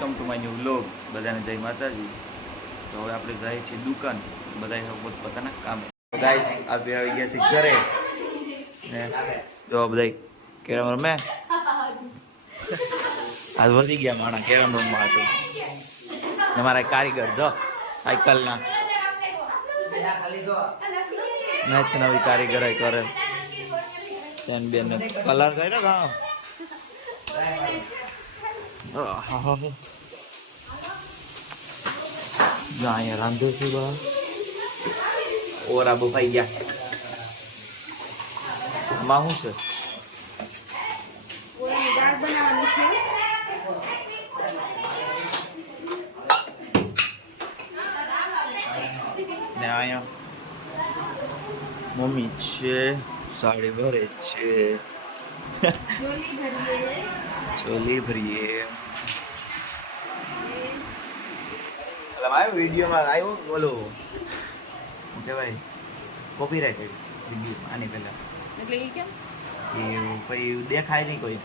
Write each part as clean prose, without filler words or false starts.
Welcome to my new vlog. બધાને જય માતાજી. તો હવે આપણે જઈએ છીએ દુકાન, બધા પોતાના કામે. ગાઈસ આપણે આવી ગયા છીએ ઘરે ને જો બધા કેરમ રમે. આજ વધી ગયા માણા કેરમ રમવા હતું. અમારા કારીગર જો સાયકલના મેચ નવી કારીગર કરે બેન બેન કલર કર્યો ગામ. અહીંયા રાંધો છું બા ઓરા બફાઈ ગયા. આમાં શું છે ને અહીંયા મમ્મી છે સાડી ભરે છે ચોલી ભરીએ. વિડીયોમાં આવ્યો બોલો શું કહેવાય કોપીરાઇટ વિડીયો આની પહેલા એટલે એ કેમ એ કોઈ દેખાય નહીં કોઈ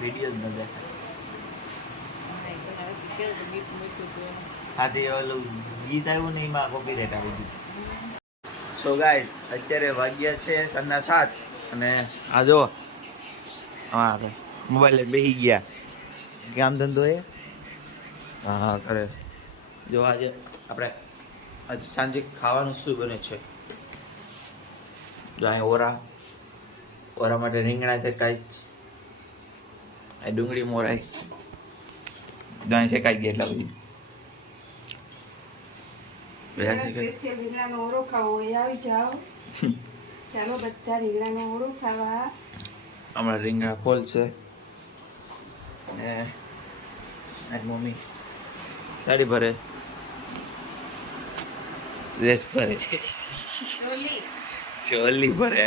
વિડીયો જ ન દેખાય. હા તે ઓલું ગીત આવ્યું ને એમાં કોપીરાઇટ આવી ગયું. સો ગાઈસ અત્યારે વાગ્યા છે 7:30 અને આ જો હા મોબાઈલ બેસી ગયા કામ ધંધો એ હા કરે. જો આજે આપણે આજે સાંજે ખાવાનું શું બને છે જો અહીં ઓરા માટે રીંગણા છે કાંઈ આ ડુંગળી મોરાય અહીં છે કાંઈ ગયા એટલા બધી રીંગણાનો ઓરો ખાવો હોય આવી જાઓ. ચાલો બધા રીંગણાનો ઓરો ખાવા. હમણાં રીંગણા ફોલ છે ને મમ્મી સાડી ભરે ડ્રેસ ભરે ચોલી ભરે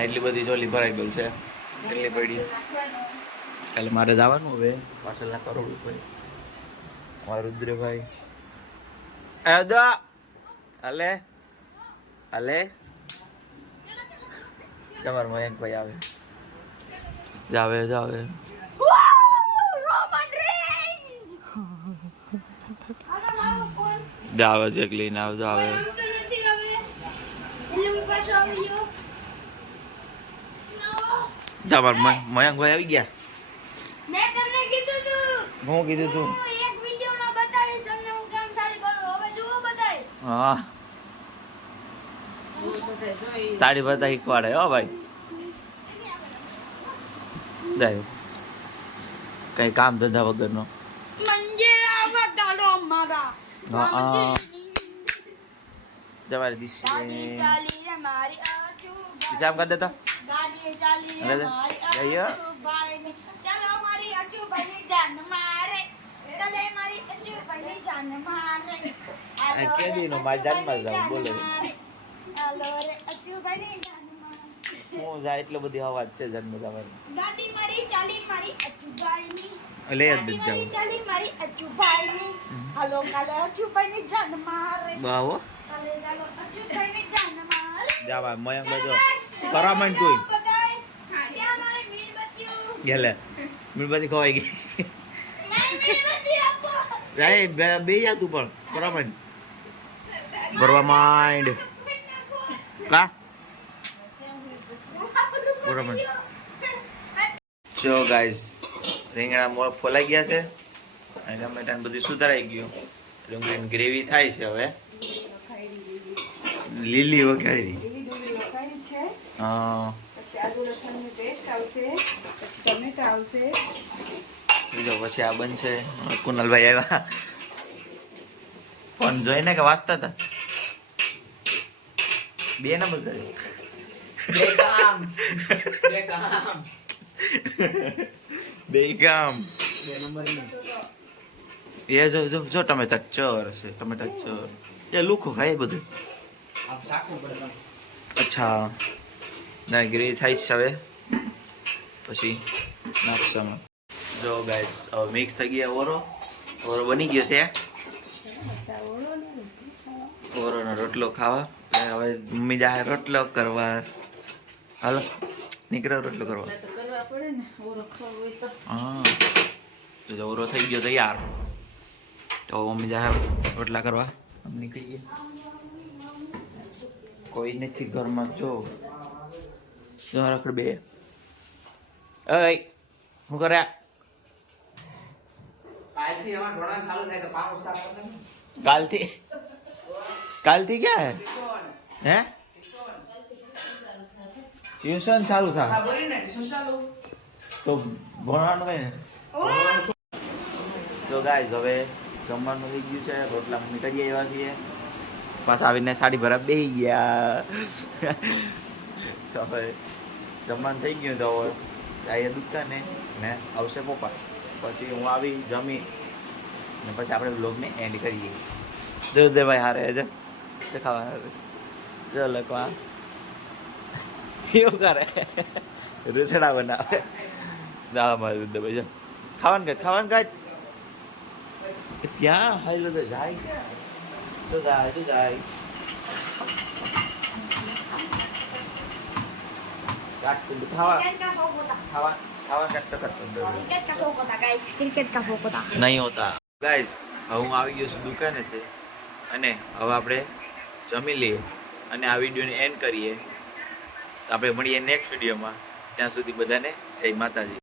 એટલી બધી ચોલી ભરાઈ ગયું છે એટલી પડી. કાલે મારે જવાનું હવે પાછળ ના કરવું પડે. મારા રુદ્રભાઈ હાલે હાલે તમારા મયંકભાઈ આવે જાવે જાવે જાવે છે લઈને આવજો આવે તમારા મયંકભાઈ આવી ગયા. હું કીધું તું હા સાડી બધા શીખવાડે હો ભાઈ. જાય કઈ કામ ધંધા વગરનો જવારે દિશામ કરી દેતો કેદી નો મારી જાનમાં જાવ બોલો હું જાય એટલો બધી અવાજ છે જન્મ તમારે લે જ જાવ બાવો જાવા મયંક બાજો કરામણ તું ગેલે મીણબત્તી ખવાઈ ગઈ જાય બે જા તું પણ કરામણ ભરવા માંડ કા બરાબર. જો ગાઈસ રીંગણા મોર ફોલાઈ ગયા છે અને ટમેટાને બધું સુધારાઈ ગયું. ડુંગળીની ગ્રેવી થાય છે હવે લીલી વઘારી હા જો પછી આ બનશે. કુનાલભાઈ આવ્યા ફોન જોઈને કે વાંચતા હતા બે નંબર કરે બે કામ એ જો જો જો ટમેટા ચર છે ટમેટા ચર એ લુખો ખાય બધું. અચ્છા ના ગ્રેવી થાય છે હવે પછી નાખવામાં. જો ગાઈસ હવે મિક્સ થઈ ગયા ઓરો બની ગયો છે. ઓરોનો રોટલો ખાવા હવે મમ્મી જાય રોટલો કરવા. હાલો નીકળો રોટલો કરવા. હા તો દોરો થઈ ગયો તૈયાર. તો મમ્મી જાય રોટલા કરવા અમે નીકળીએ. કોઈ નથી ઘરમાં. જો રખડ બે અય શું કરે? કાલથી કાલથી ક્યાં હે ટ્યુશન ચાલુ થાય તો ભણવાનું કઈ ને. તો ગાઈઝ હવે જમવાનું થઈ ગયું છે. રોટલા મમ્મી કરી આવ્યા છીએ. પાછા આવીને સાડી ભરા બેસી ગયા. તો હવે જમવાનું થઈ ગયું. તો હવે જઈએ દુકાને ને આવશે પપ્પા. પછી હું આવી જમી ને પછી આપણે બ્લોગને એન્ડ કરીએ. જો દે ભાઈ હારે છે ખાવા જો લખવા એવું કરે રૂસડા બનાવે. મારે દે ભાઈ ખાવાનું કાઢ ત્યાં હાઈ લો તો જાય તો જાય કાટતું ખાવા કાટતો क्रिकेट का शौक होता નહીં હોતા. ગાઈસ હવે હું આવી ગયો છું દુકાને તે અને હવે આપણે જમી લઈએ અને આ વિડીયોને એન્ડ કરીએ. આપણે મળીએ નેક્સ્ટ વિડીયોમાં. ત્યાં સુધી બધાને જય માતાજી.